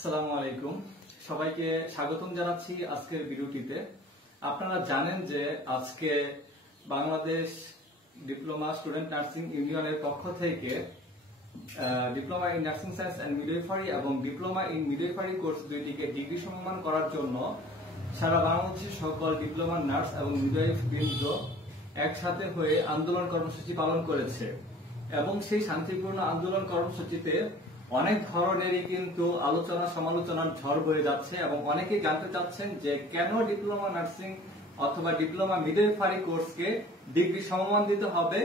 আসসালামু আলাইকুম, সবাইকে স্বাগতম জানাচ্ছি আজকের ভিডিওটিতে। আপনারা জানেন যে আজকে বাংলাদেশ ডিপ্লোমা স্টুডেন্ট নার্সিং ইউনিয়নের পক্ষ থেকে diploma in nursing science and midwifery এবং ডিপ্লোমা ইন মিডওয়াইফারি কোর্স দুইটিকে ডিগ্রি সমমান করার জন্য সারা বাংলাদেশের সকল ডিপ্লোমা নার্স এবং মিডওয়াইফ বৃন্দ একসাথে হয়ে আন্দোলন কর্মসূচি পালন করেছে এবং সেই শান্তিপূর্ণ আন্দোলন কর্মসূচিতে অনেক ধরনেরই কিন্তু আলোচনা সমালোচনার ঝড় বয়ে যাচ্ছে এবং অনেকেই জানতে চাচ্ছেন যে কেন ডিপ্লোমা নার্সিং অথবা ডিপ্লোমা মিডওয়াইফারি কোর্সকে ডিগ্রি সমমান দিতে হবে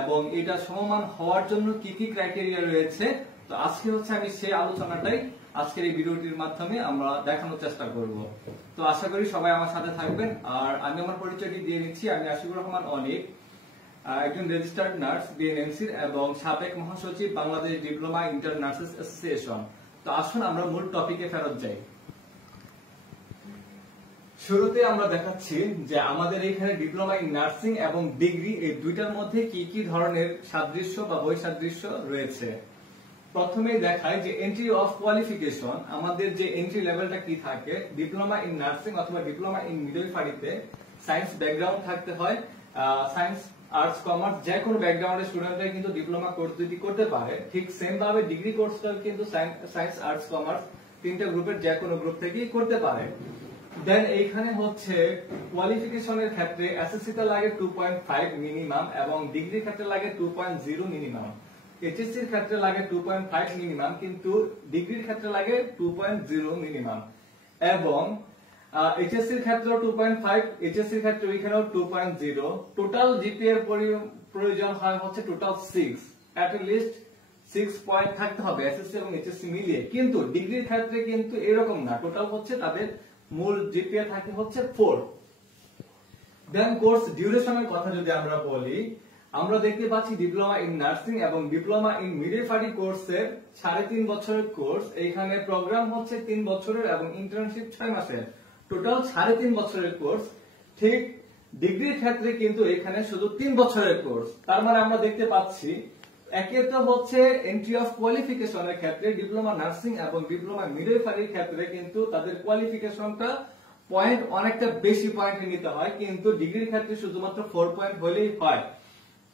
এবং এটা সমমান হওয়ার জন্য কি কি ক্রাইটেরিয়া রয়েছে। তো আজকে হচ্ছে আমি সেই আলোচনাটাই আজকের এই ভিডিওটির মাধ্যমে আমরা দেখানোর চেষ্টা করব। তো আশা করি সবাই আমার সাথে থাকবেন। আর আমি আমার পরিচয়টি দিয়ে নিচ্ছি, আমি আশিকুর রহমান অনিক, একজন রেজিস্টার্ড নার্স বিএনএমসির এবং সাবেক মহাসচিব Bangladesh diploma inter nurses association. তো আসুন আমরা মূল টপিকে ফেরত যাই। শুরুতে আমরা দেখাচ্ছি যে আমাদের এখানে ডিপ্লোমা ইন নার্সিং এবং ডিগ্রি এই দুইটার মধ্যে কি কি ধরনের সাদৃশ্য বা বৈসাদৃশ্য রয়েছে। প্রথমেই দেখায় যে এন্ট্রি অফ কোয়ালিফিকেশন, আমাদের যে এন্ট্রি লেভেলটা কি থাকে ডিপ্লোমা ইন নার্সিং অথবা ডিপ্লোমা ইন মিডওয়াইফারিতে সায়েন্স ব্যাকগ্রাউন্ড থাকতে হয়। সায়েন্স আর্টস কমার্স যে কোনো ব্যাকগ্রাউন্ডের স্টুডেন্টরা কিন্তু ডিপ্লোমা কোর্স দুটি করতে পারে। ঠিক সেম ভাবে ডিগ্রি কোর্সটাও কিন্তু সায়েন্স আর্টস কমার্স তিনটা গ্রুপের যে কোনো গ্রুপ থেকেই করতে পারে। দেন এইখানে হচ্ছে কোয়ালিফিকেশনের ক্ষেত্রে এসএসসি তে লাগে 2.5 মিনিমাম এবং ডিগ্রির ক্ষেত্রে লাগে 2.0 মিনিমাম। এইচএসসি এর ক্ষেত্রে লাগে 2.5 মিনিমাম, কিন্তু ডিগ্রির ক্ষেত্রে লাগে 2.0 মিনিমাম। এবং এইচএসসি এর ক্ষেত্রে 2.5, এইচএসসি এর ক্ষেত্রে এখানেও 2.0। টোটাল জিপিএ এর প্রয়োজন হয় হচ্ছে টোটাল 6, এট লিস্ট 6 পয়েন্ট থাকতে হবে এসএসসি এবং এইচএসসি মিলিয়ে। কিন্তু ডিগ্রির ক্ষেত্রে কিন্তু এরকম না, টোটাল হচ্ছে তাদের মূল জিপিএ থাকে হচ্ছে 4। দেন কোর্স ডিউরেশনের কথা যদি আমরা বলি, আমরা দেখতে পাচ্ছি ডিপ্লোমা ইন নার্সিং এবং ডিপ্লোমা ইন মিডওয়াইফারি কোর্সের 3.5 বছরের কোর্স। এইখানে প্রোগ্রাম হচ্ছে 3 বছরের এবং ইন্টার্নশিপ 6 মাসের, টোটাল 3.5 বছরের কোর্স। ঠিক ডিগ্রির ক্ষেত্রে কিন্তু এখানে শুধু 3 বছরের কোর্স। তার মানে আমরা দেখতে পাচ্ছি একে তো হচ্ছে এন্ট্রি অফ কোয়ালিফিকেশনের ক্ষেত্রে ডিপ্লোমা নার্সিং এবং ডিপ্লোমা মিডওয়াইফারির ক্ষেত্রে কিন্তু তাদের কোয়ালিফিকেশনটা পয়েন্ট অনেকটা বেশি পয়েন্ট নিতে হয়, কিন্তু ডিগ্রির ক্ষেত্রে শুধুমাত্র 4 পয়েন্ট হলেই হয়।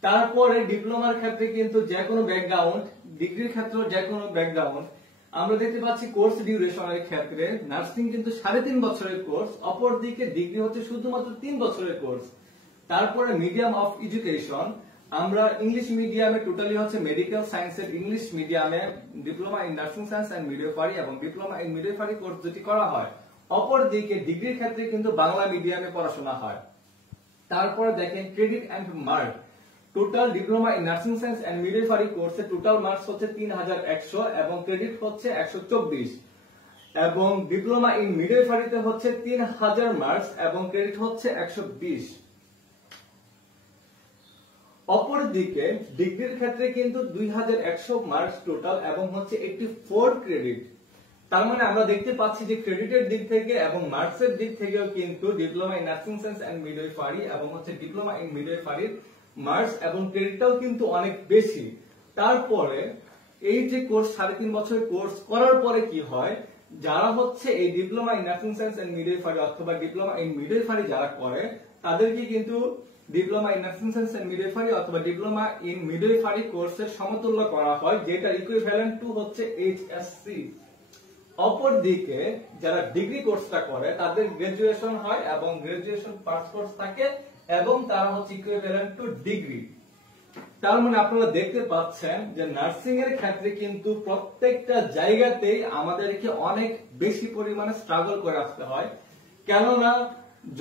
তারপরে ডিপ্লোমার ক্ষেত্রে কিন্তু যে কোনো ব্যাকগ্রাউন্ড, ডিগ্রির ক্ষেত্রে যে কোনো ব্যাকগ্রাউন্ড। আমরা দেখতে পাচ্ছি কোর্স ডিউরেশনের ক্ষেত্রে নার্সিং কিন্তু 3.5 বছরের কোর্স, অপরদিকে ডিগ্রি হচ্ছে শুধুমাত্র 3 বছরের কোর্স। তারপরে মিডিয়াম অফ এডুকেশন, আমরা ইংলিশ মিডিয়ামে টোটালি হচ্ছে মেডিকেল সায়েন্সের ইংলিশ মিডিয়ামে diploma in nursing science and midwifery এবং ডিপ্লোমা ইন মিডওয়াইফারি কোর্স দুটি করা হয়। অপরদিকে ডিগ্রির ক্ষেত্রে কিন্তু বাংলা মিডিয়ামে পড়াশোনা হয়। তারপর দেখেন credit and mark, total diploma in nursing science and midwifery কোর্সে টোটাল মার্কস হচ্ছে 3100 এবং ক্রেডিট হচ্ছে 124, এবং ডিপ্লোমা ইন মিডওয়াইফারিতে হচ্ছে 3000 মার্কস এবং ক্রেডিট হচ্ছে 120। অপরদিকে ডিগ্রির ক্ষেত্রে কিন্তু 2100 মার্কস টোটাল এবং হচ্ছে 84 ক্রেডিট। তার মানে আমরা দেখতে পাচ্ছি যে ক্রেডিটের দিক থেকে এবং মার্কসের দিক থেকেও কিন্তু diploma in nursing science and midwifery এবং হচ্ছে ডিপ্লোমা ইন মিডওয়াইফারির মার্কস এবং ক্রেডিটটাও কিন্তু অনেক বেশি। তারপরে এই যে কোর্স 3.5 বছরের কোর্স করার পরে কি হয়, যারা হচ্ছে এই diploma in nursing science and midwifery অথবা ডিপ্লোমা ইন মিডওয়াইফারি যারা করে তাদেরকে কিন্তু diploma in nursing science and midwifery অথবা ডিপ্লোমা ইন মিডওয়াইফারি কোর্সের সমতুল্য করা হয়, যেটা ইকুইভ্যালেন্ট টু হচ্ছে এইচএসসি। অপরদিকে যারা ডিগ্রি কোর্সটা করে তাদের গ্রাজুয়েশন হয় এবং গ্রাজুয়েশন পাস কোর্স থাকে এবং তারা হচ্ছে ইকুইভ্যালেন্ট টু ডিগ্রি। তার মানে আপনারা দেখতে পাচ্ছেন যে নার্সিং এর ক্ষেত্রে কিন্তু প্রত্যেকটা জায়গাতেই আমাদেরকে অনেক বেশি পরিমাণে স্ট্রাগল করে আসতে হয়। কেননা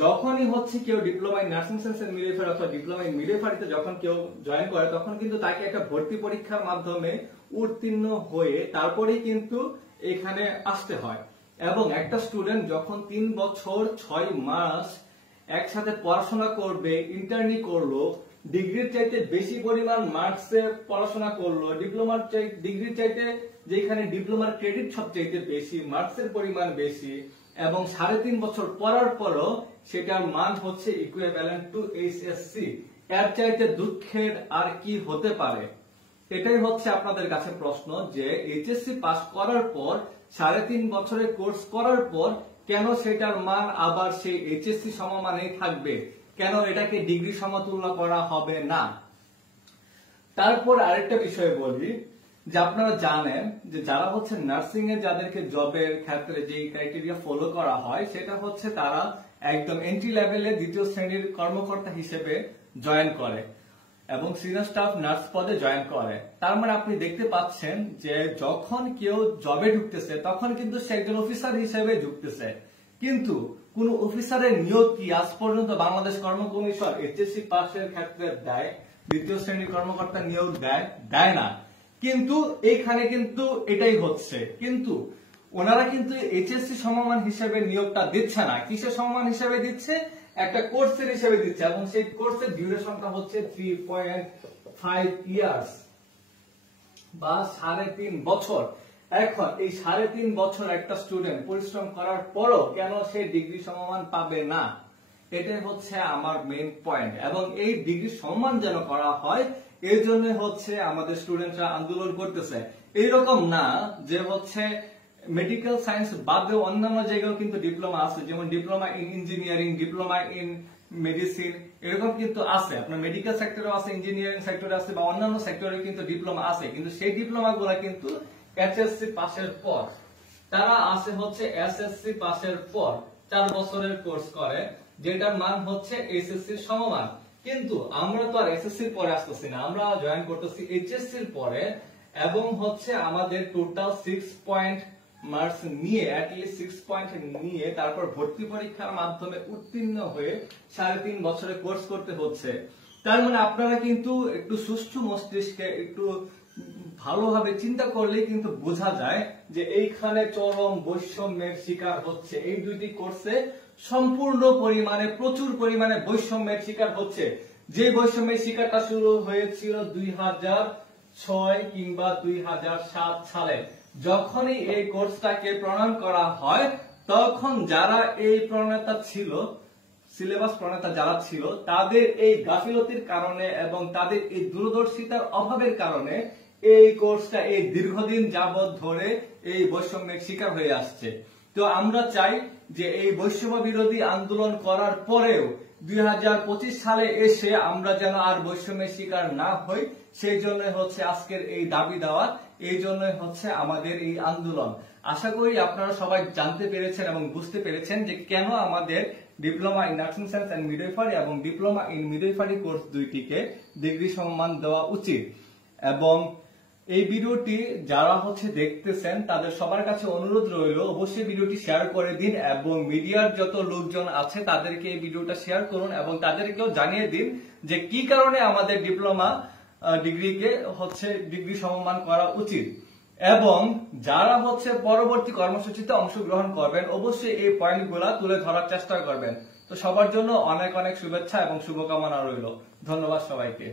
যখনই হচ্ছে কেউ diploma in nursing science and midwifery অথবা ডিপ্লোমা ইন মিডওয়াইফারিতে যখন কেউ জয়েন করে তখন কিন্তু তাকে একটা ভর্তি পরীক্ষার মাধ্যমে উত্তীর্ণ হয়ে তারপরেই কিন্তু এখানে আসতে হয়। এবং একটা স্টুডেন্ট যখন 3 বছর 6 মাস একসাথে পড়াশোনা করবে, ইন্টার্নি করলো, ডিগ্রির চাইতে বেশি পরিমাণ মার্কসে পড়াশোনা করলো, ডিগ্রির চাইতে যেখানে ডিপ্লোমার ক্রেডিট সবচাইতে বেশি, মার্কসের পরিমাণ বেশি এবং 3.5 বছর পড়ার পরও সেটার মান হচ্ছে ইকুইভ্যালেন্ট টু এইচএসসি। এর চাইতে দুঃখের আর কি হতে পারে। এটাই হচ্ছে আপনাদের কাছে প্রশ্ন যে এইচএসসি পাস করার পর 3.5 বছরের কোর্স করার পর কেন সেটার মান আবার সেই এইচএসসি সমমানেই থাকবে, কেন এটাকে ডিগ্রি সমতুল্য করা হবে না। তারপর আরেকটা বিষয় বলি যে আপনারা জানেন যে যারা হচ্ছে নার্সিং এ যাদেরকে জবের ক্ষেত্রে যে ক্রাইটেরিয়া ফলো করা হয় সেটা হচ্ছে তারা একদম এন্ট্রি লেভেলে 2য় শ্রেণীর কর্মকর্তা হিসেবে জয়েন করে এবং সিনিয়র স্টাফ নার্স পদে জয়েন করে। তার মানে আপনি দেখতে পাচ্ছেন যে যখন কেউ জবে ঢুকতেছে তখন কিন্তু সে একজন অফিসার হিসেবে ঢুকতেছে, কিন্তু কোন অফিসারের নিয়োগ কি আজ পর্যন্ত বাংলাদেশ কর্ম কমিশন এইচএসসি পাসের ক্ষেত্রে দেয়? 2য় শ্রেণীর কর্মকর্তা নিয়োগ দেয় না। কিন্তু এইখানে কিন্তু এটাই হচ্ছে, কিন্তু ওনারা কিন্তু এইচএসসি সমমান হিসেবে নিয়োগটা দিচ্ছে না। কিসের সমমান হিসেবে দিচ্ছে? একটা কোর্সের হিসেবে দিচ্ছে এবং সেই কোর্সের ডিউরেশনটা হচ্ছে 3.5 ইয়ার্স বা 3.5 বছর। এখন এই 3.5 বছর একটা স্টুডেন্ট পরিশ্রম করার পরও কেন সে ডিগ্রি সমমান পাবে না? এটাই হচ্ছে আমার মেইন পয়েন্ট। এবং এই ডিগ্রি সম্মান যেন করা হয় এর জন্য হচ্ছে আমাদের স্টুডেন্টরা আন্দোলন করতেছে। এইরকম না যে হচ্ছে মেডিকেল সায়েন্স বাদেও অন্যান্য জায়গায় কিন্তু ডিপ্লোমা আছে, যেমন diploma in engineering, diploma in medicine, এরকম কিন্তু আছে। আপনার মেডিকেল সেক্টরে আছে, ইঞ্জিনিয়ারিং সেক্টরে আছে বা অন্যান্য সেক্টরে কিন্তু ডিপ্লোমা আছে, কিন্তু সেই ডিপ্লোমা গুলা কিন্তু এইচএসসি পাসের পর, তারা আছে হচ্ছে এসএসসি পাসের পর 4 বছরের কোর্স করে, যেটার মান হচ্ছে এসএসসি সমমান। কিন্তু আমরা তো আর এসএসসি পরে আসতেছি না, আমরা জয়েন করতেছি এইচএসসি পরে এবং হচ্ছে আমাদের টোটাল 6 পয়েন্ট মার্কস নিয়ে, অ্যাটলিস্ট 6 পয়েন্ট নিয়ে তারপর ভর্তি পরীক্ষার মাধ্যমে উত্তীর্ণ হয়ে 3.5 বছরের কোর্স করতে হচ্ছে। তার মানে আপনারা কিন্তু একটু সুষ্ঠু মস্তিষ্কে একটু ভালোভাবে চিন্তা করলেই কিন্তু বোঝা যায় যে এইখানে চরম বৈষম্যের শিকার হচ্ছে এই দুইটি কোর্সে, সম্পূর্ণ পরিমাণে প্রচুর পরিমাণে বৈষম্যের শিকার হচ্ছে। যে বৈষম্যের শিকারটা শুরু হয়েছিল 2006 কিংবা 2007 সালে, যখনই এই কোর্সটাকে প্রণয়ন করা হয় তখন যারা এই প্রণেতা ছিল, সিলেবাস প্রণেতা যারা ছিল, তাদের এই গাফিলতির কারণে এবং তাদের এই দূরদর্শিতার অভাবের কারণে এই কোর্সটা এই দীর্ঘদিন যাবত ধরে এই বৈষম্যের শিকার হয়ে আসছে। তো আমরা চাই যে এই বৈষম্য বিরোধী আন্দোলন করার পরেও 2025 সালে এসে আমরা যেন আর বৈষম্যের শিকার না হই, সেই জন্য হচ্ছে আজকের এই দাবি দেওয়া, এই জন্য হচ্ছে আমাদের এই আন্দোলন। আশা করি আপনারা সবাই জানতে পেরেছেন এবং বুঝতে পেরেছেন যে কেন আমাদের diploma in nursing science and midwifery এবং ডিপ্লোমা ইন মিডওয়াইফারি কোর্স দুইটিকে ডিগ্রি সম্মান দেওয়া উচিত। এবং এই ভিডিওটি যারা হচ্ছে দেখতেছেন তাদের সবার কাছে অনুরোধ রইল অবশ্যই ভিডিওটি শেয়ার করে দিন এবং মিডিয়ার যত লোকজন আছে তাদেরকে এই ভিডিওটা শেয়ার করুন এবং তাদেরকেও জানিয়ে দিন যে কি কারণে আমাদের ডিপ্লোমা ডিগ্রিকে হচ্ছে ডিগ্রি সমমান করা উচিত। এবং যারা হচ্ছে পরবর্তী কর্মসূচিতে অংশগ্রহণ করবেন অবশ্যই এই পয়েন্টগুলা তুলে ধরার চেষ্টা করবেন। তো সবার জন্য অনেক অনেক শুভেচ্ছা এবং শুভকামনা রইল। ধন্যবাদ সবাইকে।